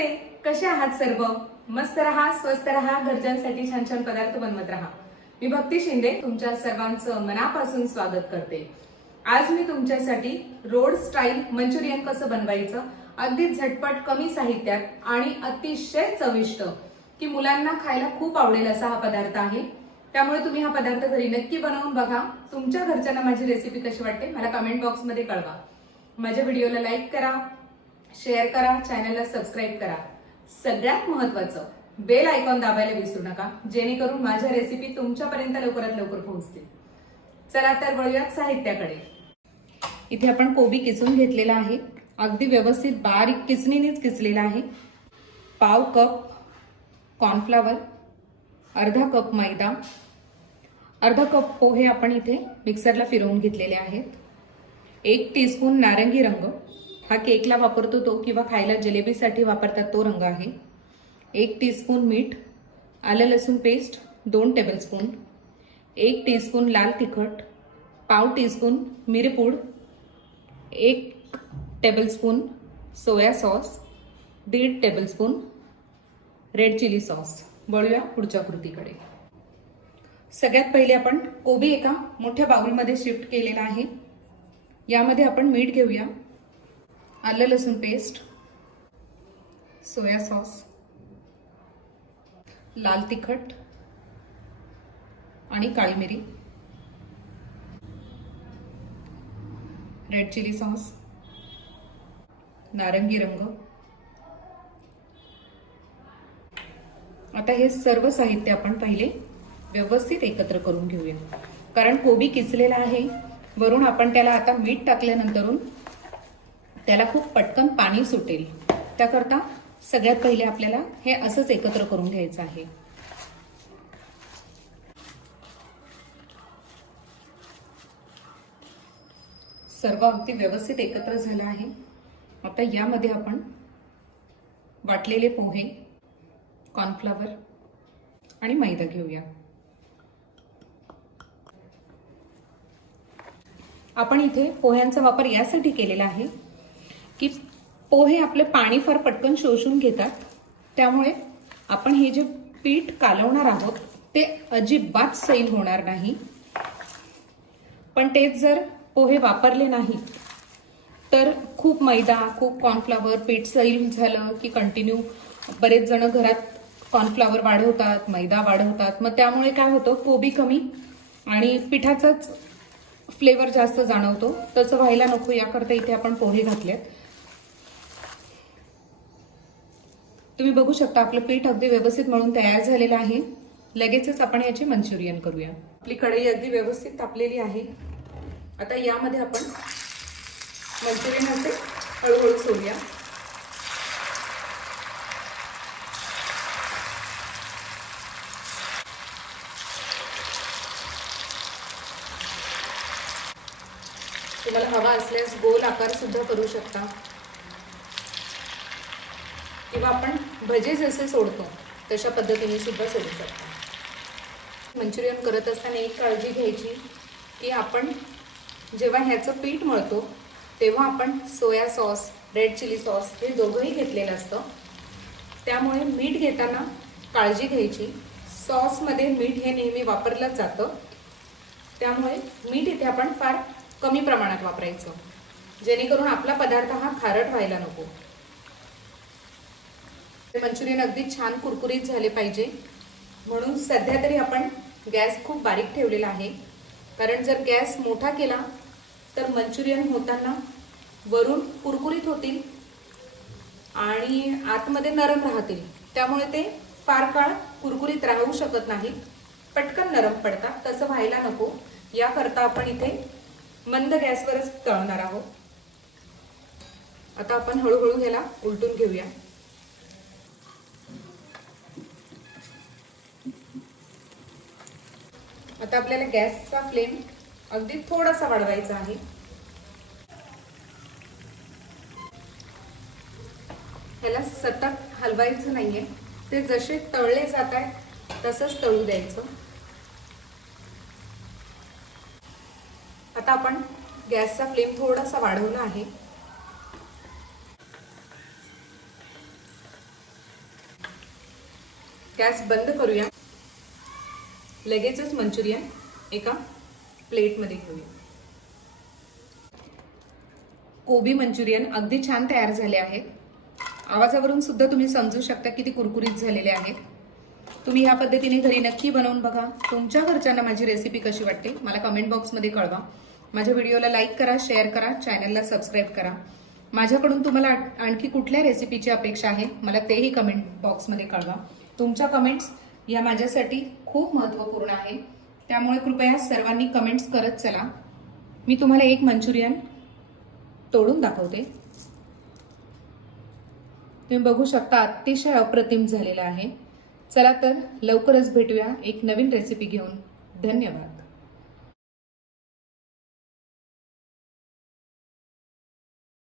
नमस्ते. कसे आहात सर्व? मस्त रहा स्वस्त रहा घरच्यांसाठी छान छान पदार्थ बनवत रहा. मी भक्ती शिंदे तुमच्या सर्वांचं मनापासून स्वागत करते. आज मी तुमच्यासाठी रोड स्टाईल मंचुरियन कसं बनवायचं अगदी झटपट कमी साहित्यात आणि अतिशय चविष्ट की मुलांना खायला खूप आवडेल असा हा पदार्थ आहे. त्यामुळे तुम्ही हा पदार्थ घरी नक्की बनवून बघा. तुमच्या घरच्यांना माझी रेसिपी कशी वाटते मला कमेंट बॉक्समध्ये कळवा. माझ्या व्हिडिओला लाईक करा. शेअर करा चॅनलला सबस्क्राईब करा. सगळ्यात महत्वाचं बेल आयकॉन दाबायला विसरू नका जेणेकरून माझ्या रेसिपी तुमच्यापर्यंत लवकरात लवकर पोहोचतील. चला तर वळूयात साहित्याकडे. इथे आपण कोबी किसून घेतलेला आहे. अगदी व्यवस्थित बारीक किसणीनेच किसलेला आहे. पाव कप कॉर्नफ्लावर अर्धा कप मैदा अर्धा कप पोहे आपण इथे मिक्सरला फिरवून घेतलेले आहेत. एक टीस्पून नारंगी रंग हा केकला वापरतो तो किंवा खायला जिलेबीसाठी वापरतात तो रंग आहे. एक टीस्पून मीठ आलं लसूण पेस्ट दोन टेबलस्पून एक टीस्पून लाल तिखट पाव टीस्पून मिरपूड एक टेबलस्पून सोया सॉस दीड टेबलस्पून रेड चिली सॉस वळूया पुढच्या कृतीकडे. सगळ्यात पहिले आपण कोबी एका मोठ्या बाउलमध्ये शिफ्ट केलेला आहे. यामध्ये आपण मीठ घेऊया. आलं लसूण पेस्ट सोया सॉस लाल तिखट आणि काळी मिरी रेड चिली सॉस नारंगी रंग. आता हे सर्व साहित्य आपण पहिले व्यवस्थित एकत्र करून घेऊया. कारण कोबी किसलेला आहे वरून आपण त्याला आता मीठ टाकल्यानंतरून त्याला खूप पटकन पाणी सुटेल. त्याकरता सगळ्यात पहिले आपल्याला हे असंच एकत्र करून घ्यायचं आहे. सर्व अगदी व्यवस्थित एकत्र झालं आहे. आता यामध्ये आपण वाटलेले पोहे कॉर्नफ्लॉवर आणि मैदा घेऊया. आपण इथे पोह्यांचा वापर यासाठी केलेला आहे. की पोहे आपले पाणी फार पटकन शोषून घेतात. त्यामुळे आपण हे जे पीठ कालवणार आहोत ते अजिबात सैल होणार नाही. पण तेच जर पोहे वापरले नाही तर खूप मैदा खूप कॉर्नफ्लावर पीठ सैल झालं की कंटिन्यू बरेच जण घरात कॉर्नफ्लावर वाढवतात मैदा वाढवतात. मग त्यामुळे काय होतं कोबी कमी आणि पिठाचाच फ्लेवर जास्त जाणवतो. तसं व्हायला नको याकरता इथे आपण पोहे घातलेत. तुम्ही बघू शकता आपलं पीठ अगदी व्यवस्थित मळून तयार झालेलं आहे. लगेचच आपण याची मंचुरियन करूया. आपली कढई अगदी व्यवस्थित तापलेली आहे. आता यामध्ये आपण मंचुरियन असे हळूहळू सोडूया तुम्हाला हवा असल्यास गोल आकार सुद्धा करू शकता. किंवा आपण भजे जसे सोडतो तशा पद्धतीने सुद्धा सोडू शकतो. मंचुरियन करत असताना एक काळजी घ्यायची की आपण जेव्हा ह्याचं पीठ मळतो तेव्हा आपण soya sauce red chilli sauce हे दोघंही घेतलेलं असतं. त्यामुळे मीठ घेताना काळजी घ्यायची. सॉसमध्ये मीठ हे नेहमी वापरलंच जातं. त्यामुळे मीठ इथे आपण फार कमी प्रमाणात वापरायचं. जेणेकरून आपला पदार्थ हा खारट व्हायला नको. मंचुरियन अगदी छान कुरकुरीत झाले पाहिजे. म्हणून सध्या तरी आपण गॅस खूप बारीक ठेवलेला आहे. कारण जर गॅस मोठा केला तर मंचुरियन होताना वरून कुरकुरीत होतील आणि आतमध्ये नरम राहतील. त्यामुळे ते फार काळ कुरकुरीत राहू शकत नाहीत. पटकन नरम पडतात. तसं व्हायला नको. याकरता आपण इथे मंद गॅसवरच तळणार आहोत. आता आपण हळूहळू ह्याला उलटून घेऊया. आता आपल्याला गॅसचा फ्लेम अगदी थोडासा वाढवायचा आहे. ह्याला सतत हलवायचं नाहीये. ते जसे तळले जात आहेत तसंच तळू द्यायचं. आता आपण गॅसचा फ्लेम थोडासा वाढवला आहे. गॅस बंद करूया. लगेचच मंचुरियन एका प्लेटमध्ये घेऊया कोबी मंचुरियन अगदी छान तयार झाले आहेत आवाजावरून सुद्धा तुम्ही समजू शकता किती कुरकुरीत झालेले आहेत. तुम्ही ह्या पद्धतीने घरी नक्की बनवून बघा. तुमच्या घरच्यांना माझी रेसिपी कशी वाटते मला कमेंट बॉक्समध्ये कळवा. माझ्या व्हिडिओला लाईक करा शेअर करा चॅनलला सबस्क्राईब करा. माझ्याकडून तुम्हाला आणखी कुठल्या रेसिपीची अपेक्षा आहे मला तेही कमेंट बॉक्समध्ये कळवा. तुमच्या कमेंट्स या माझ्यासाठी खूप महत्त्वपूर्ण आहे. त्यामुळे कृपया सर्वांनी कमेंट्स करत चला. मी तुम्हाला एक मंचुरियन तोडून दाखवते. तुम्ही बघू शकता अतिशय अप्रतिम झालेलं आहे. चला तर लवकरच भेटूया एक नवीन रेसिपी घेऊन. धन्यवाद.